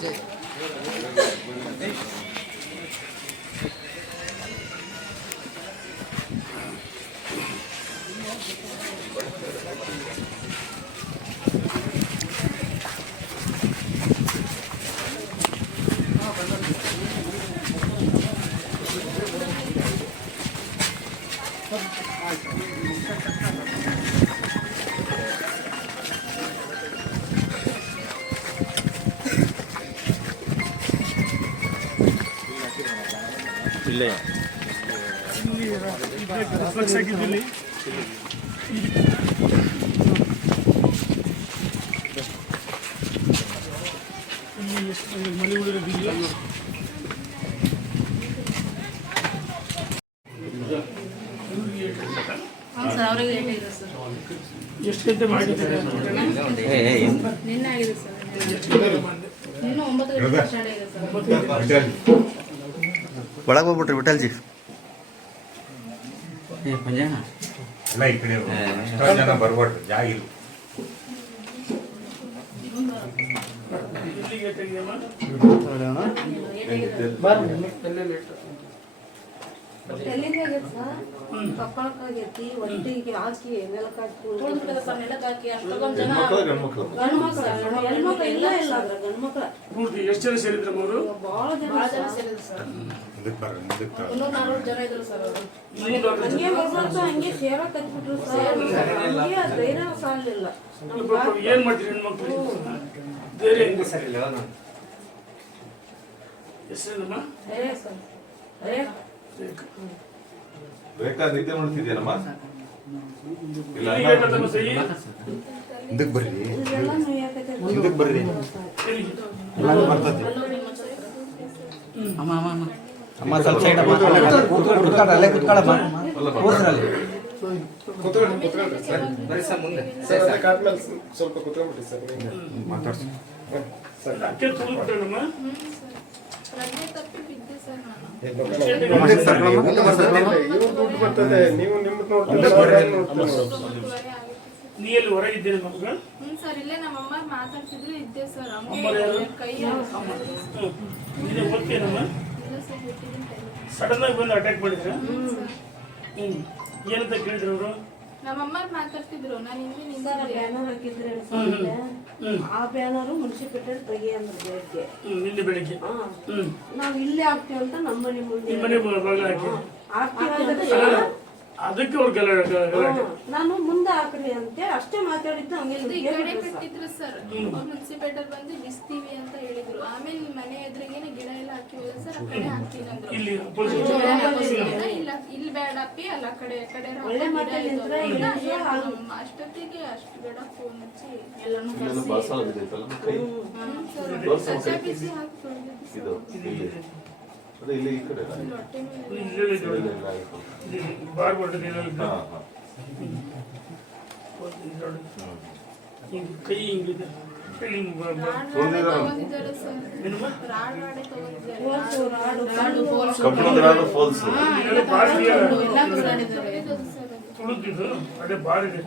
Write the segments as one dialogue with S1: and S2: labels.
S1: ಇಲ್ಲೇ
S2: ಸರ್
S3: ಎಷ್ಟು ಗಂಟೆ ಮಾಡಿದ್ದಾರೆ
S2: ನಿನ್ನೆ ಆಗಿದೆ ಸರ್. ಇನ್ನೂ ಒಂಬತ್ತು ಗಂಟೆ? ಸ್ಟಾರ್ಟ್ ಆಗಿದೆ ಸರ್.
S1: ಒಳಗೆ ಹೋಗ್ಬಿಟ್ರಿ ವಿಠಲ್ಜಿ.
S4: ಎಲ್ಲ ಈ ಕಡೆ ಎಷ್ಟೋ ಜನ ಬರ್ಬಾರ್ದು ಜಾಗ ಇಲ್ಲ
S5: ಕಪ್ಪಳಕ್ಕಾಗೈತಿ ಹೊಟ್ಟಿಗೆ ಹಾಕಿ ನೆಲಕ್ಕೆ ಹಾಕಿ
S2: ತೊಳ್ದ್ಬಿಟ್ಟಿದೆ ಸರ್ ನೆಲಕ್ಕೆ ಹಾಕಿ ಅಷ್ಟೊಂದು ಜನ
S5: ಗಂಡು ಮಕ್ಳು. ಹೆಣ್ಮಕ್ಳು ಇಲ್ಲ ಇಲ್ಲ ಅದ್ರ ಗಂಡು ಮಕ್ಳು
S3: ಪೂರ್ತಿ ಎಷ್ಟು ಜನ ಸೇರಿದ್ರು ಅವರು
S5: ಭಾಳ ಜನ
S2: ಸೇರಿದ್ರು ಸರ್. ಜನ ಇದ್ರು ಸರ್ ಅವರು.
S5: ಹಂಗೆ ಬರ್ಬಾರ್ದು ಹಂಗೆ ಸೇರ. ಕಟ್ಬಿಟ್ರು ಸರ್. ಹಂಗೆ ಧೈರ್ಯ ಸಾಲಿಲ್ಲ
S3: ಏನ್ ಮಾಡ್ತೀರಿ ಹೆಣ್ಮಕ್ಳು ಹೇ ಹೆಸರೇನಮ್ಮ?
S5: ಧೈರ್ಯ ಸರ್.
S6: ಬೇಕಾ. ನಿದ್ದೆ ಮಾಡ್ತಿದ್ಯಾನಮ್ಮ ಇಲ್ಲ
S3: ಹಿಂದಕ್ಕೆ ಸಹಿ
S4: ಮುಂದಕ್ಕೆ ಬರ್ರಿ.
S5: ಇದೆಲ್ಲ ನೋಯಾಕೈತೆ
S4: ಮುಂದಕ್ಕೆ ಬರ್ರಿ.
S3: ಎಲ್ಲಿಗೆ?
S4: ಬರ್ತದೆ.
S1: ಅಮ್ಮ ಸ್ವಲ್ಪ ಸೈಡ್ ಅಮ್ಮ. ಕುತ್ಕೊಳ್ಳ ಅಲ್ಲೇ ಕೂತ್ಕೊಳ್ಳಮ್ಮ ಕೂತ್ರಲ್ಲಿ
S7: ಕೂತ್ಕೊಂಡು ಕೂತ್ಕೊಂಡು ಸರ್.
S3: ಬರೀ
S2: ಸರ್ ಮುಂದೆ. ಬಿದ್ದೆ ಸರ್
S7: ಕಾಟ್ಮೇಲೆ ಸ್ವಲ್ಪ ಕೂತ್ಕೊಂಡ್ಬಿಟ್ಟಿ ಸರ್. ಮಾತಾಡ್ಸಿ.
S2: ಸರ್. ಆಗಿತ್ತು ಸರ್.
S3: ನೀ ಎಲ್ಲಿ ಮಗ?
S2: ಹ್ಞೂ ಸರ್ ಇಲ್ಲೇ ನಮ್ಮ ಅಮ್ಮ ಮಾತಾಡ್ತಿದ್ರು ಇದ್ದೆ ಸರ್. ಕೈ
S3: ಓದ್ತೇನಮ್ಮ ಸಡನ್ ಆಗಿ ಬಂದು ಅಟ್ಯಾಕ್ ಮಾಡಿದ್ರ ಹ್ಮ್. ಏನಂತ ಕೇಳಿದ್ರು ಅವರು?
S2: ನಮ್ಮಮ್ಮ ಮಾತಾಡ್ತಿದ್ರು ನಾನು ಹಿಂದೆ
S5: ಸರ್ ಬ್ಯಾನರ್ ಹಾಕಿದ್ರೆ ಅನ್ಸುತ್ತೆ. ಆ ಬ್ಯಾನರು ಮುನ್ಸಿಪೇಟೆ ತೆಗಿ ಅಂದ್ರೆ ಬೆಳಗ್ಗೆ.
S3: ಹ್ಮ್ ನಿನ್ನೆ ಬೆಳಿಗ್ಗೆ.
S5: ನಾವ್ ಇಲ್ಲೇ ಆಗ್ತೀವಿ ಅಂತ ನಮ್ಮ ಮನೆ ಮುಂದೆ
S3: ಮನೆ ಅದಕ್ಕೆ ಅವ್ರು ಗಲ ಗಲಾಟೆ
S5: ನಾನು ಮುಂದೆ ಹಾಕ್ರಿ ಅಂತ ಅಷ್ಟೇ ಮಾತಾಡಿದ್ದು ಹಂಗೆ
S2: ಈ ಕಡೆ. ಕಟ್ಟಿದ್ರು ಸರ್. ಮುನ್ಸಿಪೇಟರ್ ಬಂದು ಬಿಸ್ತೀವಿ ಅಂತ ಹೇಳಿದ್ರು. ಆಮೇಲೆ ಮನೆ ಎದುರಿಗೆ ಗಿಡ ಎಲ್ಲ ಹಾಕಿ ಸರ್ ಆ ಕಡೆ ಹಾಕ್ತೀನಿ ಅಂದ್ರು
S3: ಇಲ್ಲ
S2: ಅಲ್ಲ ಕಡೆ ಕಡೆ. ಅಷ್ಟೊತ್ತಿಗೆ ಅಷ್ಟು ಬೇಡ ಫೋನ್ ಹಚ್ಚಿ ಎಲ್ಲಾನು
S6: ಇಲ್ಲೇನೋ ಬಾಸಾಲ ಬಿದ್ದೈತಲ್ಲ ಕೈ
S2: ಕಚ್ಚಾ ಬಿಸಿ ಹಾಕಿ
S6: ಇದು ಇಲ್ಲಿ. ಅದೇ ಇಲ್ಲಿ ಈ ಕಡೆ
S2: ಇಲ್ಲಿ
S3: ಇಲ್ಲಿ ಇಲ್ಲಿ ನೋಡಿ.
S6: ಇಲ್ಲಿ
S3: ಇಲ್ಲಿ ಬಾರ್ ಬರ್ತದೆ
S6: ಹಾ ಹಾ.
S3: ಕೈ ಹಿಂಗಿದೆ
S6: ಫೋಲ್ಸ್
S2: ಅದು.
S3: ತುಳಿದಿದ್ದು ಅದೇ ಬಾರ್ ಇದೆ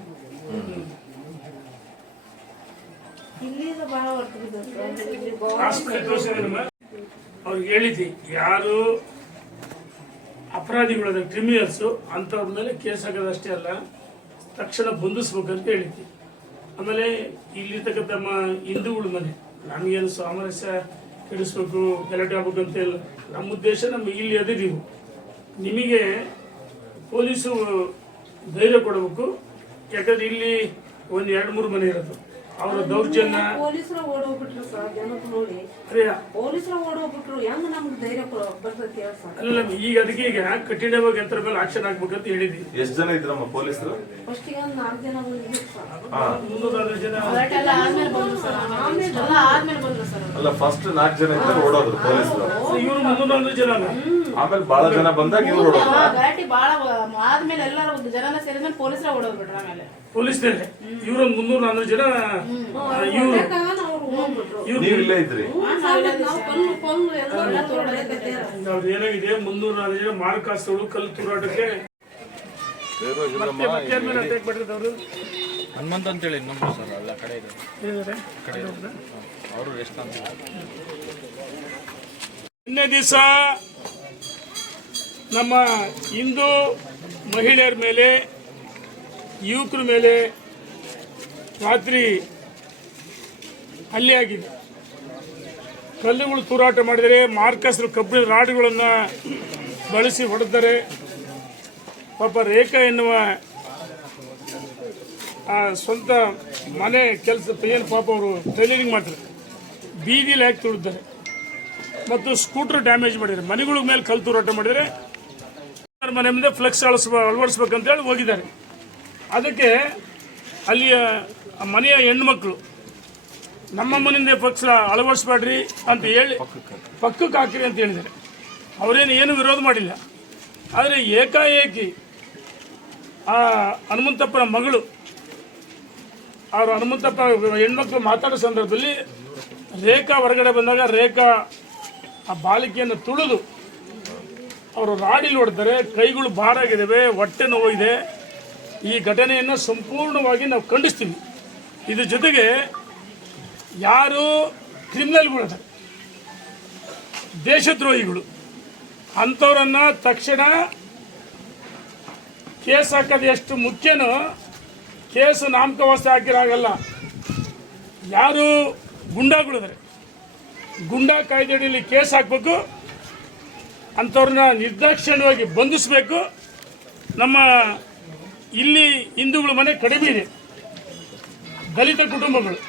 S5: ಇಲ್ಲಿಂದ ಭಾಳ ಹೊರಟಿದ್ದು ಸರ್ ಇಲ್ಲಿ ಭಾಳ
S3: ಹಾಸ್ಪಿಟಲ್ ತೋರಿಸಿದೇನಮ್ಮ ಅವ್ರಿಗೆ ಹೇಳಿದ್ದಿ ಯಾರು ಅಪರಾಧಿಗಳಾದ ಕ್ರಿಮಿನಲ್ಸ್ ಅಂಥವ್ರ ಮೇಲೆ ಕೇಸ್ ಹಾಕೋದಷ್ಟೇ ಅಲ್ಲ ತಕ್ಷಣ ಬಂಧಿಸ್ಬೇಕಂತ ಹೇಳಿದ್ವಿ ಆಮೇಲೆ ಇಲ್ಲಿರ್ತಕ್ಕಂಥ ನಮ್ಮ ಹಿಂದೂಗಳ ಮನೆ, ನಮಗೇನು ಸಾಮರಸ್ಯ ಕೆಡಿಸ್ಬೇಕು, ಗಲಾಟೆ ಆಗ್ಬೇಕು ಅಂತ ನಮ್ಮ ಉದ್ದೇಶ ನಮ್ಗೆ ಇಲ್ಲಿ ಅದೇ ನೀವು. ನಿಮಗೆ ಪೊಲೀಸು ಧೈರ್ಯ ಕೊಡಬೇಕು. ಯಾಕಂದ್ರೆ ಇಲ್ಲಿ ಒಂದು ಎರಡು ಮೂರು ಮನೆ ಇರೋದು. ಅವರ ದೌರ್ಜನ್ಯ.
S5: ಪೊಲೀಸರ ಓಡೋಗ್ಬಿಟ್ರು ಸರ್ ಜನಕ್ಕೆ ನೋಡಿ. ಪೊಲೀಸರ ಓಡೋಗ್ಬಿಟ್ರು ಹೆಂಗ್ ನಮ್ಗೆ ಧೈರ್ಯ ಬರ್ತೈತಿ ಹೇಳ ಸರ್.
S3: ಅಲ್ಲ ಈಗ ಅದಕ್ಕೆ ಈಗ ಕಠಿಣವಾಗಿ ಅಂತರ ಮೇಲೆ ಆಕ್ಷನ್ ಆಗ್ಬೇಕಂತ ಹೇಳಿದ್ವಿ.
S6: ಎಷ್ಟ್ ಜನ ಇದ್ರಮ್ಮ ಪೊಲೀಸರು?
S5: ಫಸ್ಟಿಗೆ ಒಂದು ನಾಲ್ಕು ಜನ ಬಂದಿದ್ರು ಸರ್.
S3: ಜನ
S2: ಆದ್ಮೇಲೆ ಬಂದ್ರು ಸರ್ ಆಮೇಲೆ ಎಲ್ಲ ಆದ್ಮೇಲೆ ಬಂದ್ರು ಸರ್
S6: ಅಲ್ಲ ಫಸ್ಟ್ ನಾಲ್ಕು ಜನ ಇದ್ದಾರೆ ಓಡೋದ್ರು ಪೊಲೀಸರು.
S3: ಇವರು ಮುನ್ನೂರ ಜನ
S6: ಆಮೇಲೆ ಬಹಳ ಜನ ಬಂದಾಗ ಇವ್ರು
S2: ಹೊಡೋದು. ಗಲಾಟೆ ಬಾಳ ಆದ್ಮೇಲೆ ಎಲ್ಲರೂ ಜನನ ಸೇರಿದ್ಮೇಲೆ ಪೊಲೀಸರ ಬಿಟ್ರ ಆಮೇಲೆ.
S3: ಪೊಲೀಸ್ನಲ್ಲೇ ಇವರು ಮುನ್ನೂರ ನಾನ್ನೂರು ಜನ ಇವರು.
S5: ಹೋಗ್ಬಿಟ್ರು.
S6: ನೀವ್ ಇಲ್ಲೇ ಇದ್ರಿ?
S5: ನಾವು ಕಲ್ಲು ಕಲ್ಲು ಎಲ್ಲ ತೋಡಕತ್ತೀರ
S3: ಅವ್ರು ಏನಾಗಿದೆ ಮುನ್ನೂರ ನಾನ್ನೂರು ಜನ ಮಾರಕಾಸ್ತಗಳು ಕಲ್ಲು ತೂರಾಟಕ್ಕೆ?
S1: ಹನುಮಂತ ಅಂತೇಳಿ ಇನ್ನೊಬ್ರು ಸರ್ ಅಲ್ಲ ಕಡೆ ಇದೆ.
S3: ಕಡೆ
S1: ಅವರು ರೆಸ್ಟ್ ಅಂತ.
S3: ನಿನ್ನೆ ದಿವಸ ನಮ್ಮ ಹಿಂದೂ ಮಹಿಳೆಯರ ಮೇಲೆ, ಯುವಕರ ಮೇಲೆ ರಾತ್ರಿ ಹಲ್ಲೆ ಆಗಿದೆ ಕಲ್ಲುಗಳು ತೂರಾಟ ಮಾಡಿದರೆ ಮಾರ್ಕಸ್ರು ಕಬ್ಬಿಣ ರಾಡುಗಳನ್ನು ಬಳಸಿ ಹೊಡೆದರೆ ಪಾಪ ರೇಖಾ ಎನ್ನುವ ಸ್ವಂತ ಮನೆ ಕೆಲಸ ಏನು ಪಾಪ ಅವರು ಟೈಲರಿಂಗ್ ಮಾಡ್ತಾರೆ. ಬೀದಿಲಿ ಹಾಕಿ ತುಳಿದ್ದಾರೆ ಮತ್ತು ಸ್ಕೂಟರ್ ಡ್ಯಾಮೇಜ್ ಮಾಡಿದ್ದಾರೆ. ಮನೆಗಳ ಮೇಲೆ ಕಲ್ಲು ತೂರಾಟ ಮಾಡಿದರೆ ಮನೆ ಮುಂದೆ ಫ್ಲೆಕ್ಸ್ ಅಳಿಸ್ಬ ಅಳವಡಿಸ್ಬೇಕಂತೇಳಿ ಹೋಗಿದ್ದಾರೆ. ಅದಕ್ಕೆ ಅಲ್ಲಿಯ ಮನೆಯ ಹೆಣ್ಮಕ್ಳು, ನಮ್ಮ ಮನೆಯಿಂದ ಫ್ಲೆಕ್ಸ್ ಅಳವಡಿಸ್ಬೇಡ್ರಿ ಅಂತ ಹೇಳಿ ಪಕ್ಕಕ್ಕೆ ಹಾಕ್ರಿ ಅಂತ ಹೇಳಿದ್ದಾರೆ. ಅವರೇನು ಏನು ವಿರೋಧ ಮಾಡಿಲ್ಲ. ಆದರೆ ಏಕಾಏಕಿ ಆ ಹನುಮಂತಪ್ಪನ ಮಗಳು, ಅವರು ಹನುಮಂತಪ್ಪ ಹೆಣ್ಮಕ್ಳು ಮಾತಾಡೋ ಸಂದರ್ಭದಲ್ಲಿ ರೇಖಾ ಹೊರಗಡೆ ಬಂದಾಗ ರೇಖಾ ಆ ಬಾಲಿಕೆಯನ್ನು ತುಳಿದು ಅವರು ರಾಡಿಲಿ ಹೊಡೆದರೆ ಕೈಗಳು ಭಾರಾಗಿದ್ದಾವೆ, ಹೊಟ್ಟೆ ನೋವಿದೆ. ಈ ಘಟನೆಯನ್ನು ಸಂಪೂರ್ಣವಾಗಿ ನಾವು ಖಂಡಿಸ್ತೀವಿ. ಇದ್ರ ಜೊತೆಗೆ ಯಾರು ಕ್ರಿಮಿನಲ್ಗಳಿದ್ದಾರೆ ದೇಶದ್ರೋಹಿಗಳು, ಅಂಥವ್ರನ್ನ ತಕ್ಷಣ ಕೇಸ್ ಹಾಕೋದು ಎಷ್ಟು ಮುಖ್ಯನೋ, ಕೇಸು ನಾಮಕವಾಸ ಹಾಕಿರಾಗಲ್ಲ. ಯಾರು ಗುಂಡಾಗಳಿದ್ದಾರೆ ಗುಂಡಾ ಕಾಯ್ದೆಯಲ್ಲಿ ಕೇಸ್ ಹಾಕಬೇಕು. ಅಂಥವ್ರನ್ನ ನಿರ್ದಾಕ್ಷಿಣ್ಯವಾಗಿ ಬಂಧಿಸಬೇಕು. ನಮ್ಮ ಇಲ್ಲಿ ಹಿಂದೂಗಳ ಮನೆ ಕಡಿಮೆ ಇದೆ. ದಲಿತ ಕುಟುಂಬಗಳು.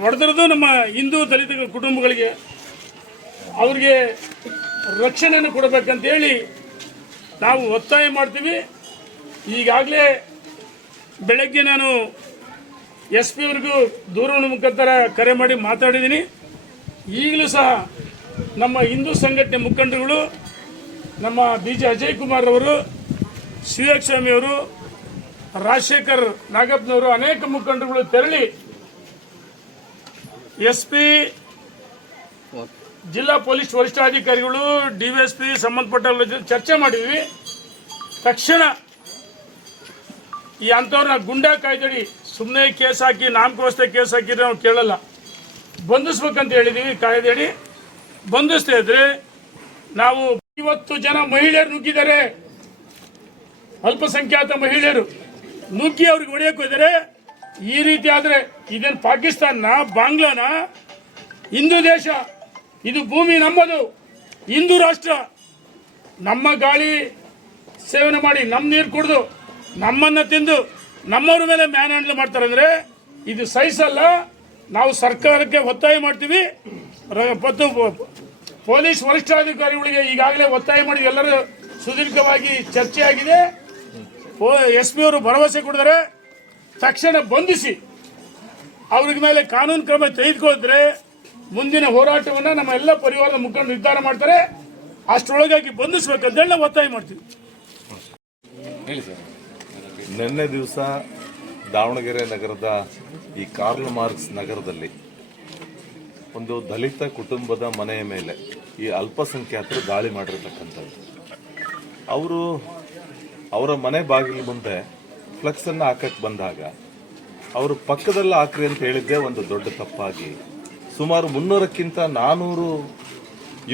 S3: ಹೊಡೆದಿರೋದು ನಮ್ಮ ಹಿಂದೂ ದಲಿತ ಕುಟುಂಬಗಳಿಗೆ. ಅವ್ರಿಗೆ ರಕ್ಷಣೆಯನ್ನು ಕೊಡಬೇಕಂತೇಳಿ ನಾವು ಒತ್ತಾಯ ಮಾಡ್ತೀವಿ. ಈಗಾಗಲೇ ಬೆಳಗ್ಗೆ ನಾನು ಎಸ್ ಪಿ ಅವ್ರಿಗೂ ದೂರವಾಣಿ ಮುಖಾಂತರ ಕರೆ ಮಾಡಿ ಮಾತಾಡಿದ್ದೀನಿ. ಈಗಲೂ ಸಹ ನಮ್ಮ ಹಿಂದೂ ಸಂಘಟನೆ ಮುಖಂಡರುಗಳು, ನಮ್ಮ ಬಿ ಜೆ ಅಜಯ್ ಕುಮಾರ್ ಅವರು ಶಿವಯೋಗ ಸ್ವಾಮಿ ಅವರು, ರಾಜಶೇಖರ್ ನಾಗಪ್ಪನವರು ಅನೇಕ ಮುಖಂಡರುಗಳು ತೆರಳಿ ಎಸ್ ಪಿ, ಜಿಲ್ಲಾ ಪೊಲೀಸ್ ವರಿಷ್ಠಾಧಿಕಾರಿಗಳು ಸಂಬಂಧಪಟ್ಟ ಜೊತೆ ಚರ್ಚೆ ಮಾಡಿದ್ವಿ. ತಕ್ಷಣ ಈ ಅಂಥವ್ರನ್ನ ಗುಂಡಾ ಕಾಯ್ದಡಿ ಸುಮ್ಮನೆ ಕೇಸ್ ಹಾಕಿ ನಾಮಕೋಸ್ತೆ ಕೇಸ್ ಹಾಕಿದ್ರೆ ನಾವು ಕೇಳಲ್ಲ. ಬಂಧಿಸ್ಬೇಕಂತ ಹೇಳಿದೀವಿ ಕಾಯ್ದೆಡಿ ಬಂಧಿಸ್ತಾ ಇದ್ರೆ ನಾವು ಇವತ್ತು ಜನ ಮಹಿಳೆಯರು ನುಗ್ಗಿದ್ದಾರೆ. ಅಲ್ಪಸಂಖ್ಯಾತ ಮಹಿಳೆಯರು ನುಗ್ಗಿ ಅವ್ರಿಗೆ ಹೊಡೆಯಕ್ಕೆ ಈ ರೀತಿ ಆದರೆ ಇದೇನು ಪಾಕಿಸ್ತಾನ, ಬಾಂಗ್ಲಾನ? ಹಿಂದೂ ದೇಶ, ಇದು ಭೂಮಿ ನಮ್ಮದು ಹಿಂದೂ ರಾಷ್ಟ್ರ, ನಮ್ಮ ಗಾಳಿ ಸೇವನೆ ಮಾಡಿ ನಮ್ಮ ನೀರು ಕುಡಿದು ನಮ್ಮನ್ನ ತಿಂದು ನಮ್ಮವ್ರ ಮೇಲೆ ಮ್ಯಾನ್ ಹ್ಯಾಂಡಲ್ ಮಾಡ್ತಾರೆ ಅಂದ್ರೆ ಇದು ಸಹಿಸಲ್ಲ. ನಾವು ಸರ್ಕಾರಕ್ಕೆ ಒತ್ತಾಯ ಮಾಡ್ತೀವಿ. ಮತ್ತು ಪೊಲೀಸ್ ವರಿಷ್ಠಾಧಿಕಾರಿಗಳಿಗೆ ಈಗಾಗಲೇ ಒತ್ತಾಯ ಮಾಡಿ ಎಲ್ಲರೂ ಸುದೀರ್ಘವಾಗಿ ಚರ್ಚೆ ಆಗಿದೆ ಎಸ್ ಪಿ ಅವರು ಭರವಸೆ ಕೊಡಿದರೆ ತಕ್ಷಣ ಬಂಧಿಸಿ ಅವ್ರಿಗೆ ಮೇಲೆ ಕಾನೂನು ಕ್ರಮ ತೆಗೆದುಕೊಂಡ್ರೆ ಮುಂದಿನ ಹೋರಾಟವನ್ನು ನಮ್ಮ ಎಲ್ಲ ಪರಿವಾರದ ಮುಖಂಡರು ನಿರ್ಧಾರ ಮಾಡ್ತಾರೆ. ಅಷ್ಟರೊಳಗಾಗಿ ಬಂಧಿಸಬೇಕಂತೇಳಿ ನಾವು ಒತ್ತಾಯ ಮಾಡ್ತೀವಿ.
S6: ನಿನ್ನೆ ದಿವಸ ದಾವಣಗೆರೆ ನಗರದ ಈ ಕಾರ್ಲ್ ಮಾರ್ಕ್ಸ್ ನಗರದಲ್ಲಿ ಒಂದು ದಲಿತ ಕುಟುಂಬದ ಮನೆಯ ಮೇಲೆ ಈ ಅಲ್ಪಸಂಖ್ಯಾತರು ದಾಳಿ ಮಾಡಿರ್ತಕ್ಕಂಥದ್ದು. ಅವರು ಅವರ ಮನೆ ಬಾಗಿಲು ಮುಂದೆ ಫ್ಲೆಕ್ಸನ್ನು ಹಾಕಕ್ಕೆ ಬಂದಾಗ ಅವರು ಪಕ್ಕದಲ್ಲಿ ಹಾಕ್ರಿ ಅಂತ ಹೇಳಿದ್ದೆ ಒಂದು ದೊಡ್ಡ ತಪ್ಪಾಗಿ. ಸುಮಾರು ಮುನ್ನೂರಕ್ಕಿಂತ ನಾನೂರು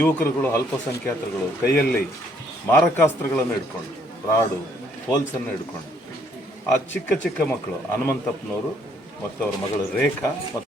S6: ಯುವಕರುಗಳು, ಅಲ್ಪಸಂಖ್ಯಾತರುಗಳು ಕೈಯಲ್ಲಿ ಮಾರಕಾಸ್ತ್ರಗಳನ್ನು ಇಟ್ಕೊಂಡು ರಾಡು ಹೋಲ್ಸನ್ನು ಇಟ್ಕೊಂಡು ಆ ಚಿಕ್ಕ ಚಿಕ್ಕ ಮಕ್ಕಳು ಹನುಮಂತಪ್ಪನವರು ಮತ್ತು ಅವರ ಮಗಳು ರೇಖಾ ಮತ್ತು